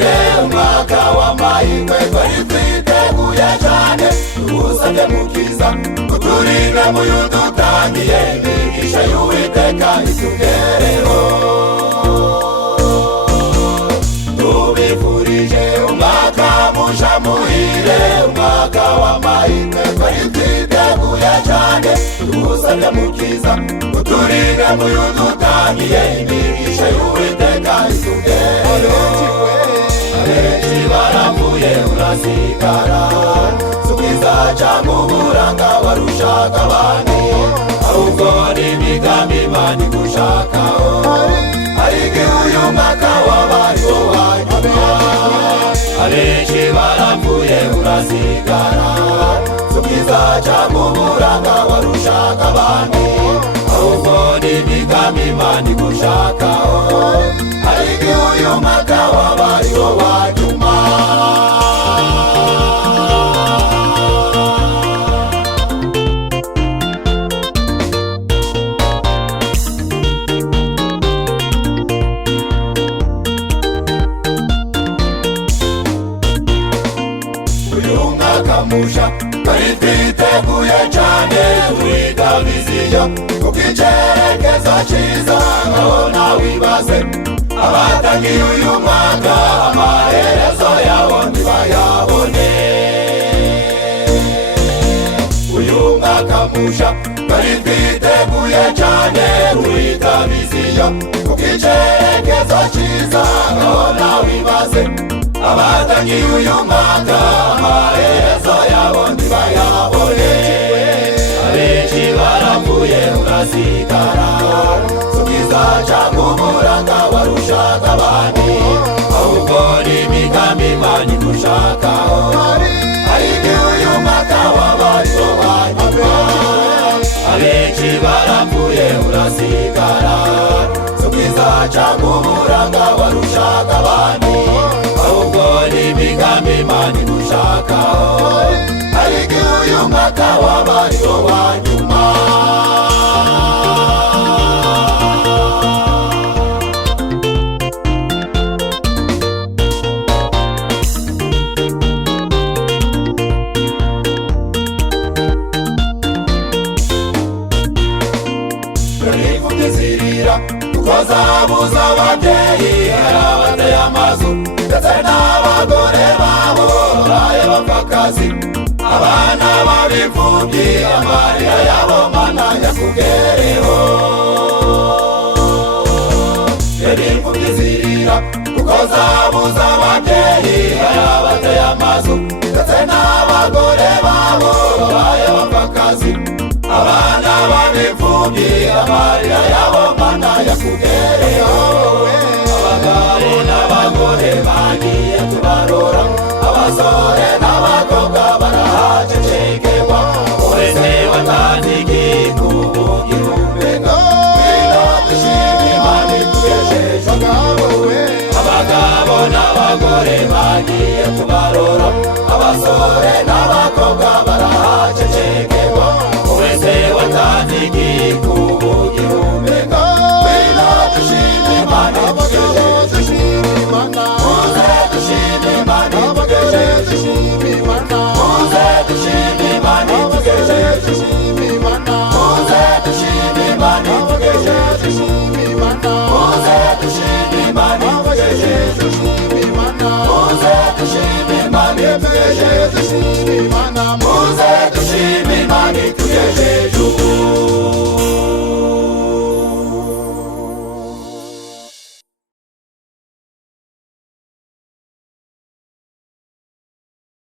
muhire umwaka w'amahirwe twari twiteguye cyane tugusabye mukiza kuturinda mu yudutangiye imigisha y'Uwiteka itugereho tubifurije umwaka musha muhire umwaka w'amahirwe twari twiteguye cyane tugusabye mukiza kuturinda mu yudutangiye imigisha y'Uwiteka itugereho abenshi barapfuye urasigara sukiza cyangwa uburanga warushaka abandi ahubwo n'imigambi Imana igushakaho ariko uyu mwaka wabaye uwanyuma abenshi barapfuye urasigara sukiza cyangwa uburanga warushaka abandi ahubwo n'imigambi Imana igushakaho ariko uyu mwaka wabaye uwanyuma musha twari twiteguye cyane twiga viziyo kuko icyerekezo cyiza nkabona wibaze abatangiye uyu mwaka amaherezo yawo ntibayabone uyu mwaka musha twari twiteguye cyane twiga viziyo kuko icyerekezo cyiza nkabona wibaze abatangiye uyu mwaka amaherezo yabo ntibayabone abenshi barapfuye urasigara sukiza cyangwa uburanga warushaka abandi ahubwo n'imigambi Imana igushakaho ariko uyu mwaka wabaye uwanyuma abenshi barapfuye urasigara sukiza cyangwa uburanga warushaka abandi ahubwo n'imigambi Imana igushakaho ariko uyu mwaka wabaye uwanyuma kuko zabuza ababyeyi hari abateye amazu ndetse n'abagore babo babaye abapfakazi abana b'imfubyi amarira yabo Mana yakugereho imfubyi zirira kuko zabuza ababyeyi hari abateye amazu ndetse n'abagore babo babaye abapfakazi abana b'imfubyi amarira yabo Mana yakugereho abagabo n'abagore bagiye tubarora abasore n'abakobwa barahacecekerwa wese watanze igihugu gihumeka wino dushima Imana itugejeje abagabo n'abagore bagiye tubarora abasore n'abakobwa barahacecekerwa wese watanze igihugu gihumeka wino dushima Imana itugejeje muze dushima Imana itugejeje muze dushima Imana itugejeje muze dushima Imana itugejeje muze dushima Imana itugejeje muze dushima Imana itugejeje muze dushima Imana itugejeje